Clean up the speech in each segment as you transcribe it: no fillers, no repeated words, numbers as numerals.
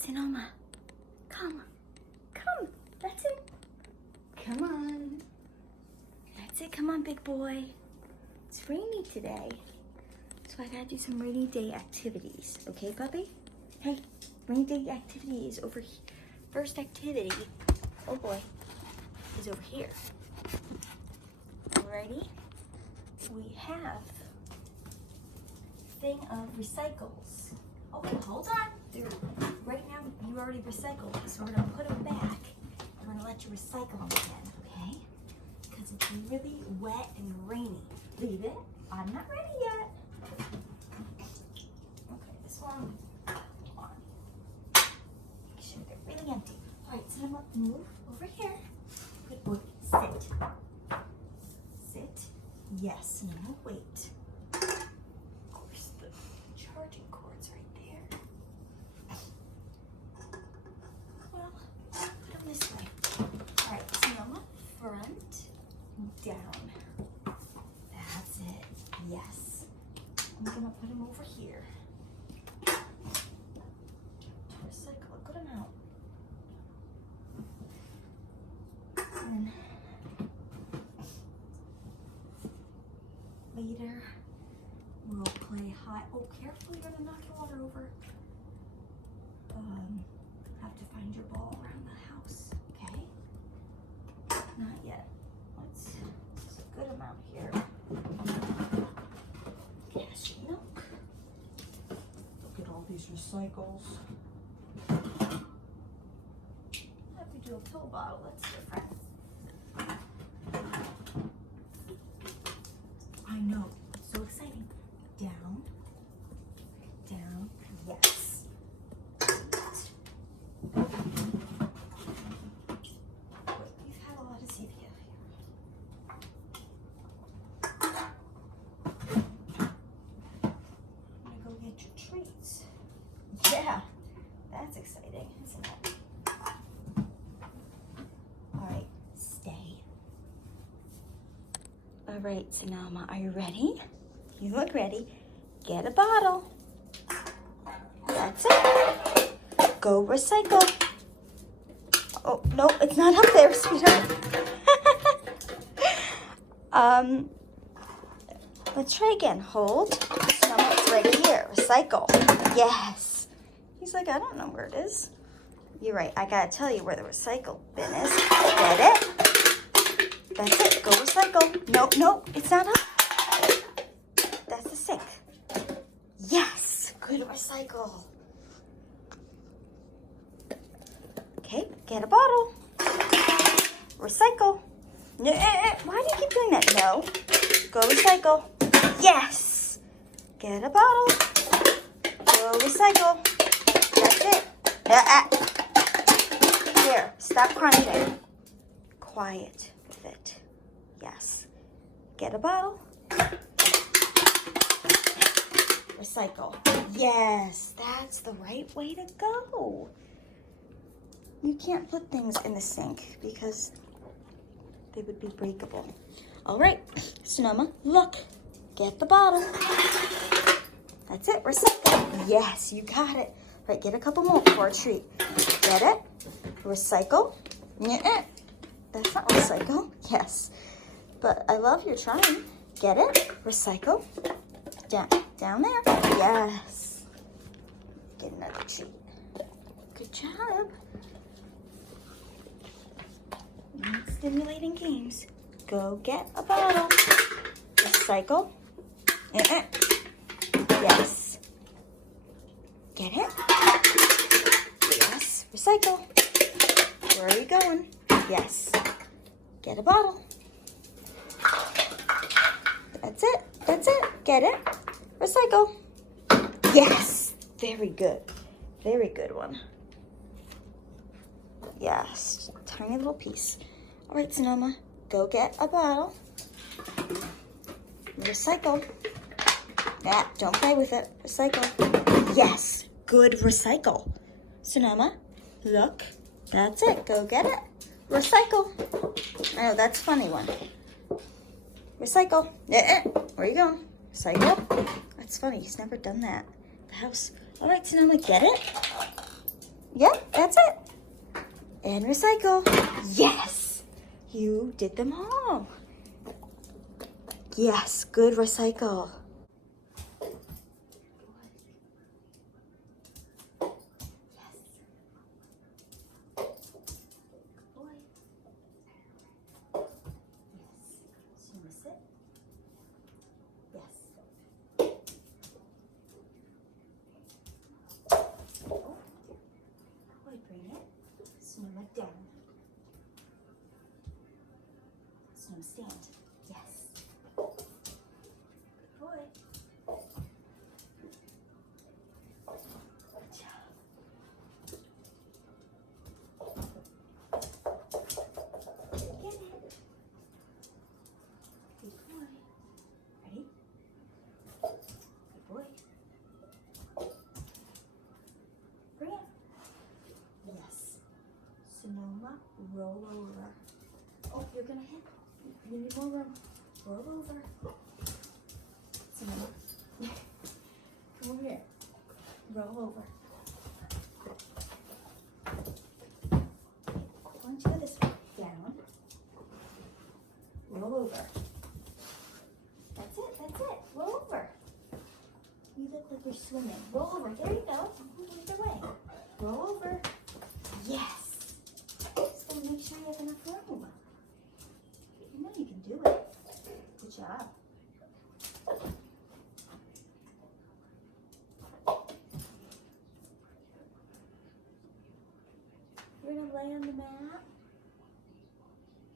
Sonoma, come. That's it. Come on. That's it. Come on, big boy. It's rainy today, so I gotta do some rainy day activities. Okay, puppy? Hey, rainy day activity is over here. First activity, oh boy, is over here. Alrighty? We have thing of recycles. Oh, hold on. Right now, you already recycled, so we're gonna put them back. And we're gonna let you recycle them again, okay? Because it's really wet and rainy. Leave it. I'm not ready yet. Okay, this one. Hold on. Make sure they're really empty. All right, so I'm gonna move over here. Good boy. Sit. Sit. Yes. No, wait. Of course, the charging cord's right there. Well, put them this way. All right, so I'm up front, down. That's it. Yes. I'm gonna put them over here. Recycle a good amount. And then later we'll play high. Oh, careful, you're gonna knock your water over. Have to find your ball around the house, okay? Not yet. Let's, this is a good amount here. Cashew milk. Look at all these recycles. Have to do a pill bottle, that's different. I know, it's so exciting. Down, down, yes. Wait, you've had a lot of CPF here. I'm gonna go get your treats. Yeah, that's exciting, isn't it? All right, stay. All right, Sonoma, are you ready? You look ready. Get a bottle. That's it. Go recycle. Oh, no, it's not up there, sweetheart. Let's try again. Hold. Sonoma, it's right here. Recycle. Yes. He's like, I don't know where it is. You're right. I gotta tell you where the recycle bin is. Get it? That's it. Go recycle. No, it's not up. That's the sink. Yes. Good recycle. Okay, get a bottle. Recycle. No, why do you keep doing that? No. Go recycle. Yes. Get a bottle. Go recycle. That's it. Here, stop crunching. Quiet with it. Yes. Get a bottle. Recycle. Yes, that's the right way to go. You can't put things in the sink because they would be breakable. All right, Sonoma, look. Get the bottle. That's it, recycle. Yes, you got it. All right, get a couple more for a treat. Get it? Recycle. That's not recycle. Yes, but I love your trying. Get it? Recycle. Down there. Yes. Get another treat. Good job. Stimulating games. Go get a bottle. Recycle. Yes. Get it? Yes. Recycle. Where are you going? Yes. Get a bottle. That's it. That's it. Get it? Recycle. Yes. Very good. Very good one. Yes. Tiny little piece. All right, Sonoma. Go get a bottle. Recycle. Don't play with it. Recycle. Yes. Good recycle. Sonoma, look. That's it. Go get it. Recycle. I know, that's a funny one. Recycle. Where you going? Recycle. That's funny. He's never done that. The house. All right, Sonoma, get it. Yep, that's it. And recycle. Yes! You did them all. Yes, good recycle. Snowman down. Snow stand. Yes. Good boy. Good job. Get it. Good boy. Ready? Good boy. Bring it. Yes. Sonoma, roll over. Oh, you're gonna hit. You need more room. Roll over. Sonoma. Come over here. Roll over. Why don't you go this way? Down. Roll over. That's it, that's it. Roll over. You look like you're swimming. Roll over. There you go. Either way. Roll over. Yes. Just gotta make sure you have enough room. You know you can do it. Good job. You're gonna lay on the mat.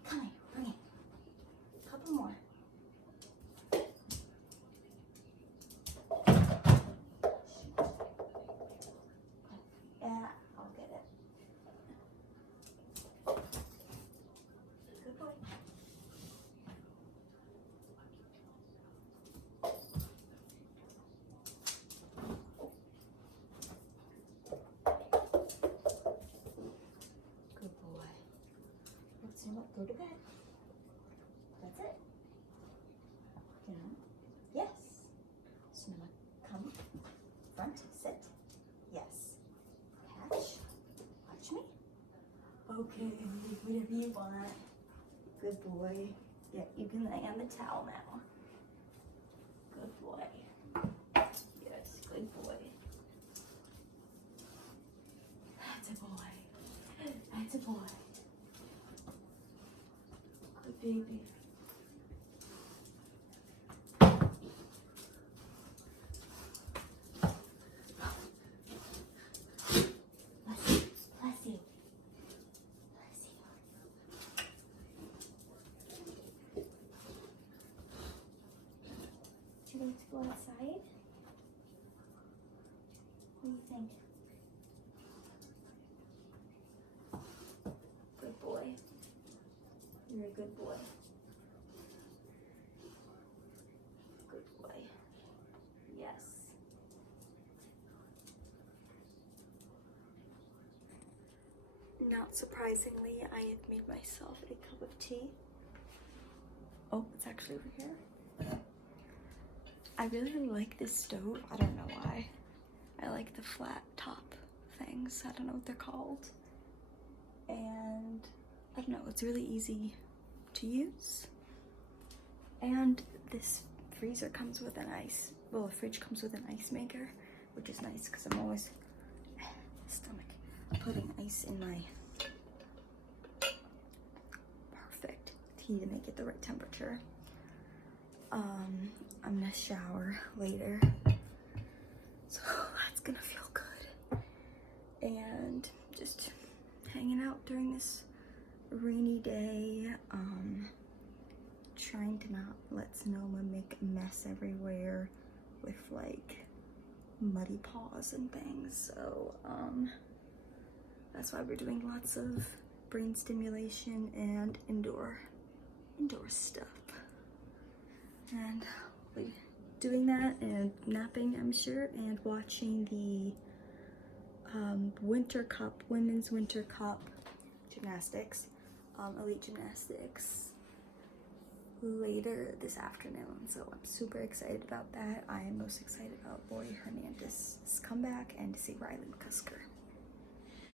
Come here, bring it. A couple more. Yeah, I'll get it. Good boy. Good boy. Let's go to bed. That's it. Down. Yes. Sonoma, come. Front, sit. Yes. Catch. Watch me. Okay, whatever you want. Good boy. Yeah, you can lay on the towel now. Good boy. Yes, good boy. That's a boy. That's a boy. Good baby. Bless you. Bless you. Would you like to go outside? What do you think? Good boy. You're a good boy. Good boy. Yes. Not surprisingly, I have made myself a cup of tea. Oh, it's actually over here. I really like this stove. I don't know why. I like the flat top things. I don't know what they're called. And I don't know, it's really easy to use. And this freezer comes with an ice, well, the fridge comes with an ice maker, which is nice because I'm always stomach putting ice in my perfect tea to make it the right temperature. I'm gonna shower later, so that's gonna feel good. And just hanging out during this rainy day, trying to not let Sonoma make a mess everywhere with like muddy paws and things. So that's why we're doing lots of brain stimulation and indoor stuff. And we'll be doing that and napping, I'm sure, and watching the women's Winter Cup gymnastics, elite gymnastics later this afternoon. So I'm super excited about that. I am most excited about Laurie Hernandez's comeback and to see Riley McCusker.